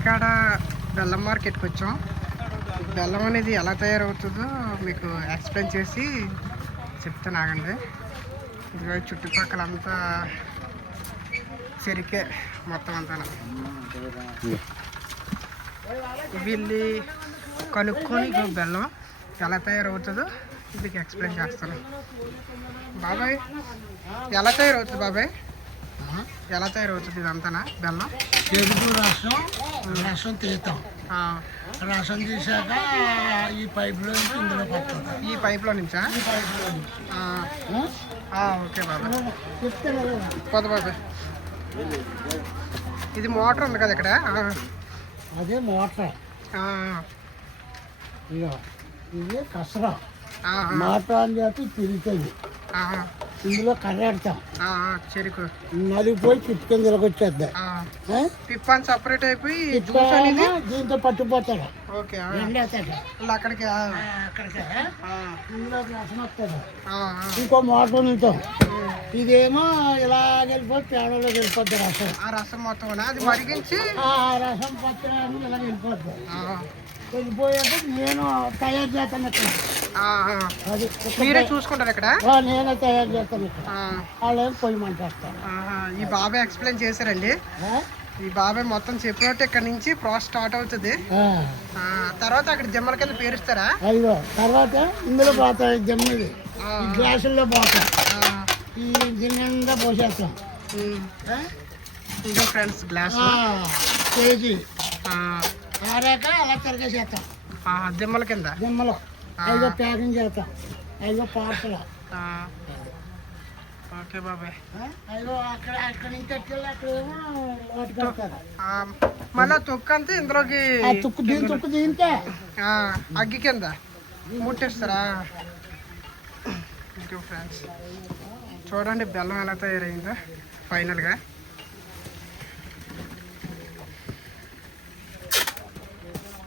ఇంటికాడ బెల్లం మార్కెట్కి వచ్చాం. బెల్లం అనేది ఎలా తయారవుతుందో మీకు ఎక్స్ప్లెయిన్ చేసి చెప్తాను, ఆగండి. ఇదిగో చుట్టుపక్కల అంతా చెరికే మొత్తం అంతా. వీళ్ళు కనుక్కొని బెల్లం ఎలా తయారవుతుందో మీకు ఎక్స్ప్లెయిన్ చేస్తాను. బాబాయ్, ఎలా తయారవుతుంది బాబాయ్? ఎలా తయారవుతుంది ఇదంతానా బెల్లం? చెరుకు రసం తీస్తాం. రసం తీసాక ఈ పైపులో నుంచి ఇందులో పడుతుంది. ఈ పైప్లో నుంచా? ఈ పైపులో నుంచి. ఓకే బాబాయ్, చెప్తాను పోదు బాబాయ్. ఇది మోటార్ ఉంది కదా ఇక్కడ? అదే మోటార్. ఇక ఇది కసరా మోటార్ అని చెప్పి తిరుగుతుంది. ఇందులో కర్రెడతాం, చెరుకు నలిగిపోయి పిప్పు కింద వచ్చేద్దా. పిప్పని సపరేట్ అయిపోయి దీంతో పట్టుకుపోతాడు. ఓకే, ఎండేస్తాడు అక్కడికి. అక్కడికి ఇందులో రసం వస్తుంది. ఇంకో మోటార్ నింటాం. ఇదేమో ఇలా వెళ్ళిపోయి పేడలోకి వెళ్ళిపోద్ది రసం. ఆ రసం మొత్తం అది మరిగించి రసం పచ్చడి ఇలా వెళ్ళిపోద్ది. వెళ్ళిపోయాక నేను తయారు చేస్తాను ఇక్కడ. అది మీరే చూసుకుంటారు ఇక్కడ? నేనే తయారు చేస్తాను ఇక్కడ. వాళ్ళు పొయ్యమంటారు. ఈ బాబాయ్ ఎక్స్ప్లెయిన్ చేశారండి. ఈ బాబాయ్ మొత్తం చెప్పినట్టు ఇక్కడ నుంచి ప్రాసెస్ స్టార్ట్ అవుతుంది. తర్వాత అక్కడ జమ్మల కింద పేరుస్తారా? అయ్యో, తర్వాత ఇందులో పోతాయి జమ్మది, గ్లాసుల్లో పోతాయి. ఈ గిన్నె పోసేస్తాం. ఇంకా ఫ్రెండ్స్ గ్లాస్ కేజీ ఆరాక అలా తిరిగేసేస్తాం దిమ్మల కింద. దిమ్మలో 5 ప్యాకింగ్ చేస్తాం, 5 పార్సల్. ఓకే బాబాయ్. అక్కడి నుంచి ఎక్కెళ్ళి అక్కడేమో లోటు పెడతారు. మళ్ళీ తొక్కు అంతా ఇందులోకి తొక్కు దీంతే అగ్గి కింద ముట్టేస్తారా? ఓకే ఫ్రెండ్స్, చూడండి బెల్లం ఎలా తయారైందో ఫైనల్గా.